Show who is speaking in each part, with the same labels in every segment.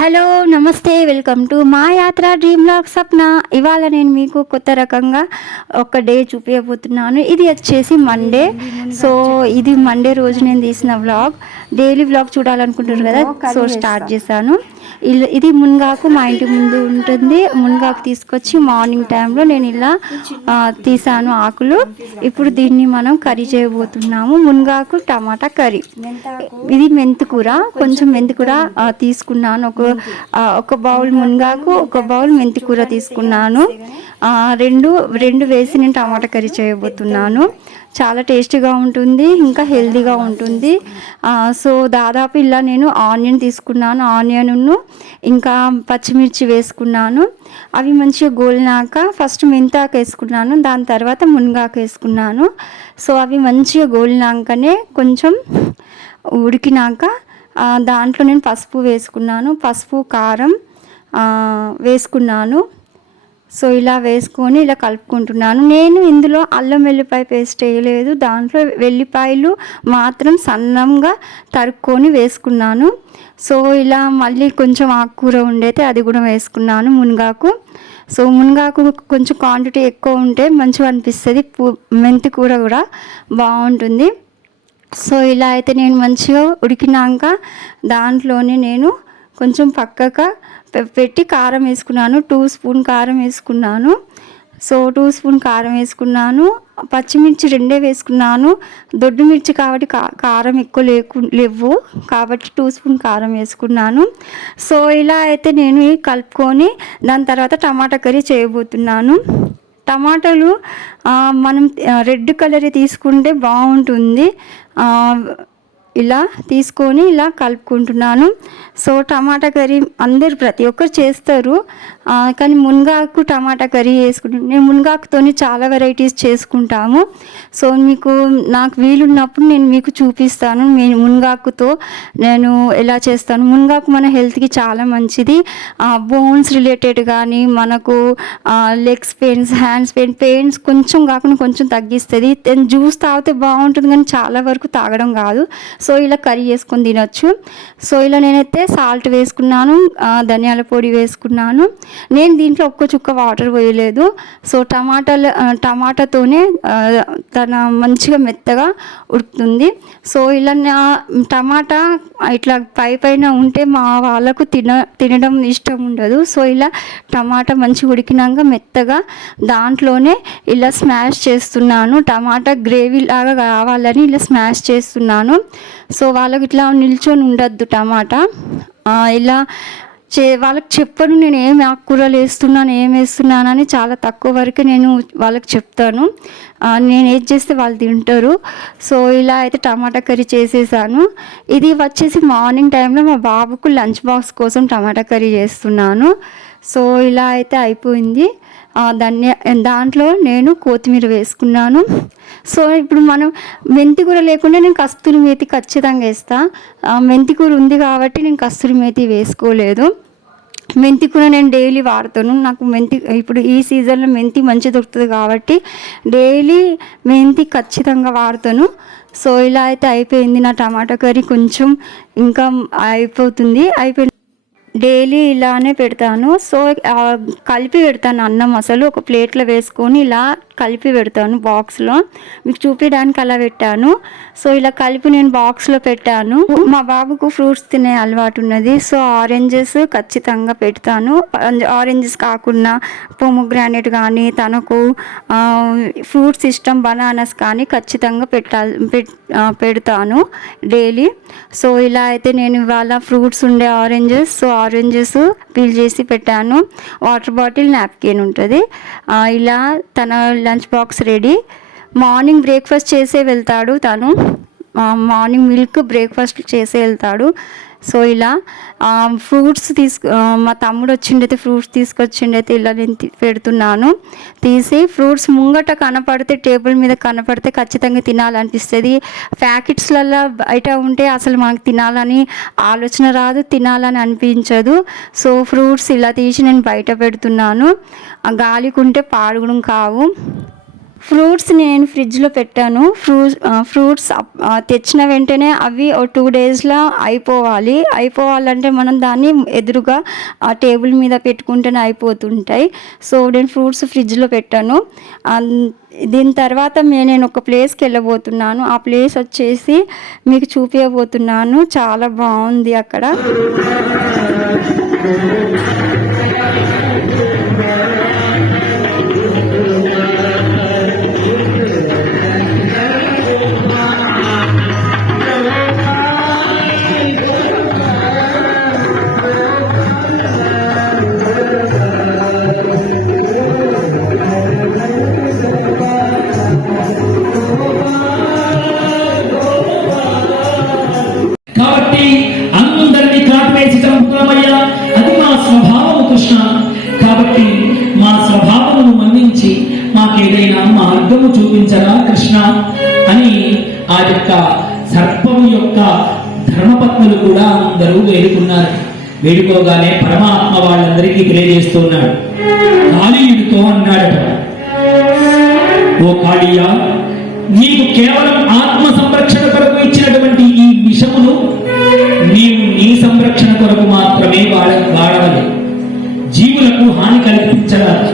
Speaker 1: Hello నమస్తే welcome to మా యాత్ర డ్రీమ్ లాగ్ సప్న ఇవాళ నేను మీకు కొత్త రకంగా ఒక డే చూపించబోతున్నాను ఇది వచ్చేసి మండే సో ఇది మండే రోజు నేను తీసిన వ్లాగ్ డైలీ వ్లాగ్ చూడాలనుకుంటున్నారు కదా సో స్టార్ట్ చేశాను. ఇల్- ఇది మునగాకు మా ఇంటి ముందు ఉంటుంది. మునగాకు తీసుకొచ్చి మార్నింగ్ టైంలో నేను ఇలా తీసాను ఆకులు. ఇప్పుడు దీన్ని మనం కర్రీ చేయబోతున్నాము. మునగాకు టమాటా కర్రీ. ఇది మెంతికూర కొంచెం మెంతికూర తీసుకున్నాను. ఒక ఒక బౌల్ మునగాకు ఒక బౌల్ మెంతికూర తీసుకున్నాను. రెండు రెండు వేసి నేను టమాటా కర్రీ చేయబోతున్నాను. చాలా టేస్టీగా ఉంటుంది ఇంకా హెల్దీగా ఉంటుంది. సో దాదాపు ఇలా నేను ఆనియన్ తీసుకున్నాను ఆనియన్ను ఇంకా పచ్చిమిర్చి వేసుకున్నాను. అవి మంచిగా గోలినాక ఫస్ట్ మెంతాకు వేసుకున్నాను దాని తర్వాత మునగాకు వేసుకున్నాను. సో అవి మంచిగా గోలినాకనే కొంచెం ఉడికినాక దాంట్లో నేను పసుపు వేసుకున్నాను పసుపు కారం వేసుకున్నాను. సో ఇలా వేసుకొని ఇలా కలుపుకుంటున్నాను. నేను ఇందులో అల్లం వెల్లిపాయ పేస్ట్ వేయలేదు. దాంట్లో వెల్లిపాయలు మాత్రం సన్నంగా తరుక్కొని వేసుకున్నాను. సో ఇలా మళ్ళీ కొంచెం ఆకుకూర ఉండైతే అది కూడా వేసుకున్నాను మునగాకు. సో మునగాకు కొంచెం క్వాంటిటీ ఎక్కువ ఉంటే మంచిగా అనిపిస్తుంది. మెంతి కూర కూడా బాగుంటుంది. సో ఇలా అయితే నేను మంచిగా ఉడికినాక దాంట్లోనే నేను కొంచెం పక్కగా పెట్టి కారం వేసుకున్నాను. టూ స్పూన్ కారం వేసుకున్నాను. సో టూ స్పూన్ కారం వేసుకున్నాను. పచ్చిమిర్చి రెండే వేసుకున్నాను. దొడ్డు మిర్చి కాబట్టి కా- కారం ఎక్కువ లేకు లేవు. కాబట్టి టూ స్పూన్ కారం వేసుకున్నాను. సో ఇలా అయితే నేను కలుపుకొని దాని తర్వాత టమాటా కర్రీ చేయబోతున్నాను. టమాటాలు మనం రెడ్ కలర్ తీసుకుంటే బాగుంటుంది. ఇలా తీసుకొని ఇలా కలుపుకుంటున్నాను. సో టమాటా కర్రీ అందరు ప్రతి ఒక్కరు చేస్తారు. కానీ మునగాకు టమాటా కర్రీ వేసుకుంటాను నేను మునగాకుతో చాలా వెరైటీస్ చేసుకుంటాము. సో మీకు నాకు వీలున్నప్పుడు నేను మీకు చూపిస్తాను. నేను మునగాకుతో నేను ఎలా చేస్తాను. మునగాకు మన హెల్త్కి చాలా మంచిది. బోన్స్ రిలేటెడ్ కానీ మనకు legs pains hands pain pains కొంచెం కాకుండా కొంచెం తగ్గిస్తుంది. జ్యూస్ తాగితే బాగుంటుంది కానీ చాలా వరకు తాగడం కాదు. సో ఇలా కర్రీ చేసుకొని తినొచ్చు. సో ఇలా నేనైతే సాల్ట్ వేసుకున్నాను ధనియాల పొడి వేసుకున్నాను. నేను దీంట్లో ఒక్క చుక్క వాటర్ పోయలేదు. సో టమాటాలు టమాటాతోనే తన మంచిగా మెత్తగా ఉడుకుతుంది. సో ఇలా నా టమాటా ఇట్లా పై పైన ఉంటే మా వాళ్ళకు తిన తినడం ఇష్టం ఉండదు. సో ఇలా టమాటా మంచిగా ఉడికినాక మెత్తగా దాంట్లోనే ఇలా స్మాష్ చేస్తున్నాను. టమాటా గ్రేవీ లాగా కావాలని ఇలా స్మాష్ చేస్తున్నాను. సో వాళ్ళకి ఇట్లా నిల్చొని ఉండద్దు టమాటా. ఇలా చే వాళ్ళకి చెప్పను నేను ఏం ఆకుకూరలు వేస్తున్నాను ఏం వేస్తున్నానని చాలా తక్కువ వరకే నేను వాళ్ళకి చెప్తాను. నేను ఏది చేస్తే వాళ్ళు తింటారు. సో ఇలా అయితే టమాటా కర్రీ చేసేసాను. ఇది వచ్చేసి మార్నింగ్ టైంలో మా బాబుకు లంచ్ బాక్స్ కోసం టమాటా కర్రీ చేస్తున్నాను. సో ఇలా అయితే అయిపోయింది. ఆ, దాంట్లో నేను కొత్తిమీర వేసుకున్నాను. సో ఇప్పుడు మనం మెంతి కూర లేకుండా నేను కస్తూరి మేతి ఖచ్చితంగా వేస్తాను మెంతి కూర ఉంది కాబట్టి నేను కస్తూరి మేతి వేసుకోలేదు. మెంతి కూర నేను డైలీ వాడతాను. నాకు మెంతి ఇప్పుడు ఈ సీజన్లో మెంతి మంచి దొరుకుతుంది కాబట్టి డైలీ మెంతి ఖచ్చితంగా వాడతాను. సో ఇలా అయితే అయిపోయింది నా టమాటా కర్రీ. కొంచెం ఇంకా అయిపోతుంది. అయిపోయింది డైలీ ఇలానే పెడతాను. సో కలిపి పెడతాను అన్నం అసలు ఒక ప్లేట్లో వేసుకొని ఇలా కలిపి పెడతాను బాక్స్లో. మీకు చూపించడానికి అలా పెట్టాను. సో ఇలా కలిపి నేను బాక్స్లో పెట్టాను. మా బాబుకు ఫ్రూట్స్ తినే అలవాటు ఉన్నది. సో ఆరెంజెస్ ఖచ్చితంగా పెడతాను. ఆరెంజెస్ కాకుండా పొమోగ్రానైట్ కానీ తనకు ఫ్రూట్స్ ఇష్టం బనానాస్ కానీ ఖచ్చితంగా పెట్టాలి పెడతాను డైలీ. సో ఇలా అయితే నేను ఇవాళ ఫ్రూట్స్ ఉండే ఆరెంజెస్ సో ఆరెంజెస్ పీల్ చేసి పెట్టాను. వాటర్ బాటిల్ నాప్కిన్ ఉంటుంది. ఇలా తన lunch box ready. Morning breakfast చేసే వెళ్తాడు తను. మార్నింగ్ మిల్క్ బ్రేక్ఫాస్ట్ చేసే వెళ్తాడు. సో ఇలా ఫ్రూట్స్ తీసుకు మా తమ్ముడు వచ్చిండైతే ఫ్రూట్స్ తీసుకొచ్చిండైతే ఇలా నేను పెడుతున్నాను. తీసి ఫ్రూట్స్ ముంగట కనపడితే టేబుల్ మీద కనపడితే ఖచ్చితంగా తినాలనిపిస్తుంది. ప్యాకెట్స్లలో బయట ఉంటే అసలు మనకు తినాలని ఆలోచన రాదు తినాలని అనిపించదు. సో ఫ్రూట్స్ ఇలా తీసి నేను బయట పెడుతున్నాను. గాలికి ఉంటే పాడుగుడం కావు. ఫ్రూట్స్ నేను ఫ్రిడ్జ్లో పెట్టాను. ఫ్రూట్స్ ఫ్రూట్స్ తెచ్చిన వెంటనే అవి ఓ టూ డేస్లో అయిపోవాలి. అయిపోవాలంటే మనం దాన్ని ఎదురుగా ఆ టేబుల్ మీద పెట్టుకుంటేనే అయిపోతుంటాయి. సో నేను ఫ్రూట్స్ ఫ్రిడ్జ్లో పెట్టాను. దీని తర్వాత మే- నేను ఒక ప్లేస్కి వెళ్ళబోతున్నాను. ఆ ప్లేస్ వచ్చేసి మీకు చూపించబోతున్నాను చాలా బాగుంది అక్కడ.
Speaker 2: మార్గము చూపించరా కృష్ణ అని ఆ యొక్క సర్పము యొక్క ధర్మపత్నులు కూడా అందరూ వేడుకున్నారు. వేడుకోగానే పరమాత్మ వాళ్ళందరికీ తెలియజేస్తున్నాడు. కాళీయుడితో అన్నాడట. ఓ కాళీయ నీకు కేవలం ఆత్మ సంరక్షణ కొరకు ఇచ్చినటువంటి ఈ విషమును నీవు నీ సంరక్షణ కొరకు మాత్రమే వాడ వాడవాలి. జీవులకు హాని కల్పించరాదు.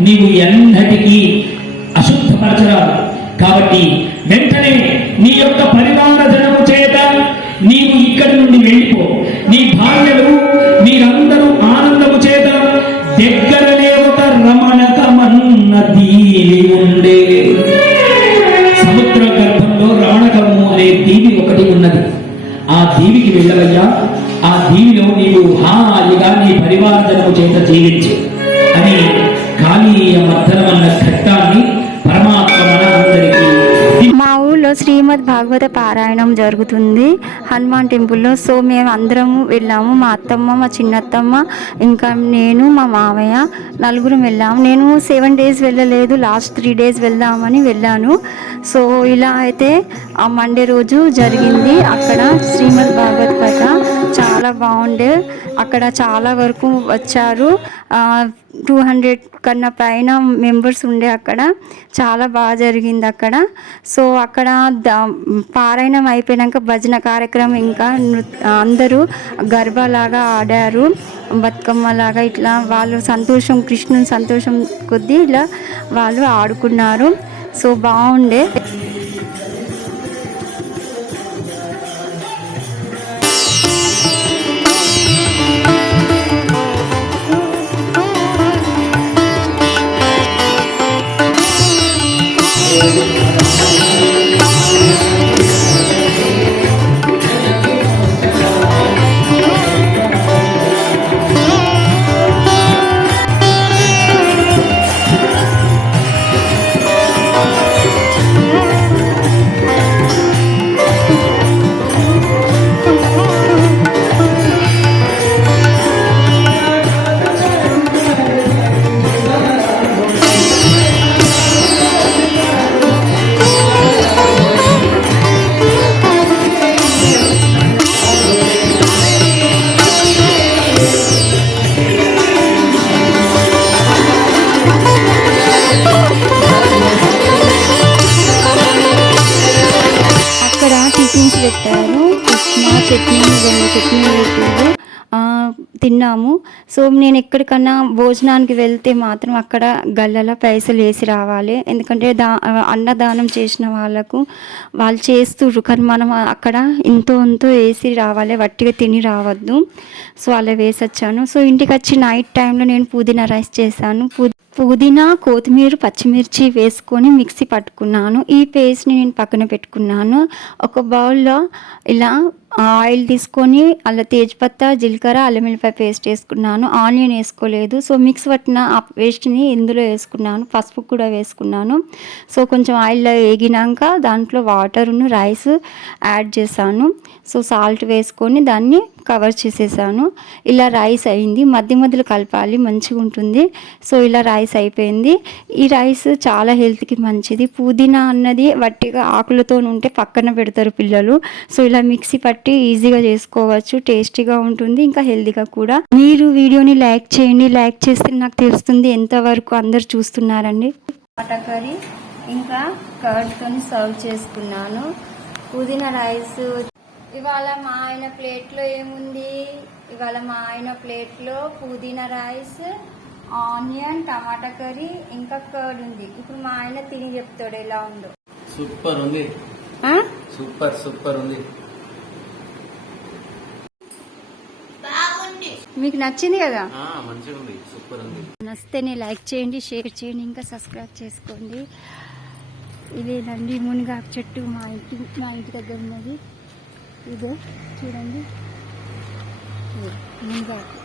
Speaker 2: నీవు ఎన్నటికీ అశుద్ధపరచరాదు. కాబట్టి వెంటనే నీ యొక్క పరివార జనము చేత నీవు ఇక్కడి నుండి వెళ్ళిపో. నీ భార్యలు మీరందరూ ఆనందము చేత దగ్గరనే ఒక రమణకమన్న దీవి ఉండే? సముద్ర గర్భంలో రమణకము అనే దీవి ఒకటి ఉన్నది. ఆ దీవికి వెళ్ళవయ్యా. ఆ దీవిలో నీవు హాయిగా నీ పరివారజనము చేత జీవించు.
Speaker 1: శ్రీమద్ భాగవత పారాయణం జరుగుతుంది. హనుమాన్ టెంపుల్లో. సో మేము అందరము వెళ్ళాము. మా అత్తమ్మ మా చిన్నత్తమ్మ ఇంకా నేను మా మామయ్య నలుగురం వెళ్ళాము. నేను సెవెన్ డేస్ వెళ్ళలేదు. లాస్ట్ త్రీ డేస్ వెళ్దామని వెళ్ళాను. సో ఇలా అయితే ఆ మండే రోజు జరిగింది. అక్కడ శ్రీమద్ భాగవత్ కథ చాలా బాగుండే. అక్కడ చాలా వరకు వచ్చారు. టూ హండ్రెడ్ కన్నా పైన మెంబర్స్ ఉండే అక్కడ. చాలా బాగా జరిగింది అక్కడ. సో అక్కడ ద పారాయణం అయిపోయాక భజన కార్యక్రమం ఇంకా నృ- అందరూ గర్భలాగా ఆడారు. బతుకమ్మ లాగా ఇట్లా వాళ్ళు సంతోషం కృష్ణుని సంతోషం కొద్దీ ఇలా వాళ్ళు ఆడుకున్నారు. సో బాగుండే. అక్కడ పెట్టారు. ఉప్మా చట్నీ రెండు చట్నీ పెట్టారు. తిన్నాము. సో నేను ఎక్కడికన్నా భోజనానికి వెళ్తే మాత్రం అక్కడ గల్లల పైసలు వేసి రావాలి. ఎందుకంటే దా అన్నదానం చేసిన వాళ్ళకు వాళ్ళు చేస్తుర్రు కానీ మనం అక్కడ ఇంతో ఎంతో వేసి రావాలి. వట్టిగా తిని రావద్దు. సో అలా వేసి వచ్చాను సో ఇంటికి వచ్చి నైట్ టైంలో నేను పుదీనా రైస్ చేశాను. పు పుదీనా కొత్తిమీర పచ్చిమిర్చి వేసుకొని మిక్సీ పట్టుకున్నాను. ఈ పేస్ట్ని నేను పక్కన పెట్టుకున్నాను. ఒక బౌల్లో ఇలా ఆయిల్ తీసుకొని అలా తేజ్పత్తా జీలకర్ర అల్లం వెల్లిపాయ పేస్ట్ వేసుకున్నాను. ఆనియన్ వేసుకోలేదు. సో మిక్స్ పట్టిన ఆ పేస్ట్ని ఇందులో వేసుకున్నాను. పసుపు కూడా వేసుకున్నాను. సో కొంచెం ఆయిల్లో వేగినాక దాంట్లో వాటర్ను రైస్ యాడ్ చేశాను. సో సాల్ట్ వేసుకొని దాన్ని కవర్ చేసేసాను. ఇలా రైస్ అయింది. మధ్య మధ్యలో కలపాలి. మంచిగా ఉంటుంది సో ఇలా రైస్ రైస్ అయిపోయింది. ఈ రైస్ చాలా హెల్త్కి మంచిది. పుదీనా అన్నది వట్టిగా ఆకులతో ఉంటే పక్కన పెడతారు పిల్లలు. సో ఇలా మిక్సీ పట్టి ఈజీగా చేసుకోవచ్చు. టేస్టీగా ఉంటుంది ఇంకా హెల్తీగా కూడా. మీరు వీడియోని లైక్ చేయండి. లైక్ చేస్తే నాకు తెలుస్తుంది ఎంతవరకు అందరు చూస్తున్నారండి. కర్రీ ఇంకా కర్డ్తో సర్వ్ చేసుకున్నాను. పుదీనా రైస్. ఇవాళ మా ఆయన ప్లేట్లో ఏముంది? ఇవాళ మా ఆయన ప్లేట్లో పుదీనా రైస్ ఆనియన్ టమాటా కర్రీ ఇంకా కర్డ్ ఉంది. ఇప్పుడు మా ఆయన తిని చెప్తాడు ఎలా ఉందో.
Speaker 3: సూపర్ ఉంది.
Speaker 1: ఆ?
Speaker 3: సూపర్ సూపర్ ఉంది.
Speaker 1: మీకు నచ్చింది కదా?
Speaker 3: ఆ, మంచిగా ఉంది. సూపర్ ఉంది.
Speaker 1: నచ్చితేనే లైక్ చేయండి షేర్ చేయండి ఇంకా సబ్స్క్రైబ్ చేసుకోండి. ఇదేనండి మునగాకు చెట్టు మా ఇంటి మా ఇంటి దగ్గర ఉన్నది. ఇదే చూడండి. ఇదే మునగాకు.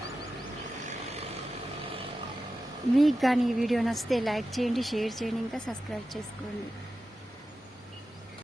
Speaker 1: మీకు కానీ ఈ వీడియో నచ్చితే లైక్ చేయండి షేర్ చేయండి ఇంకా సబ్స్క్రైబ్ చేసుకోండి.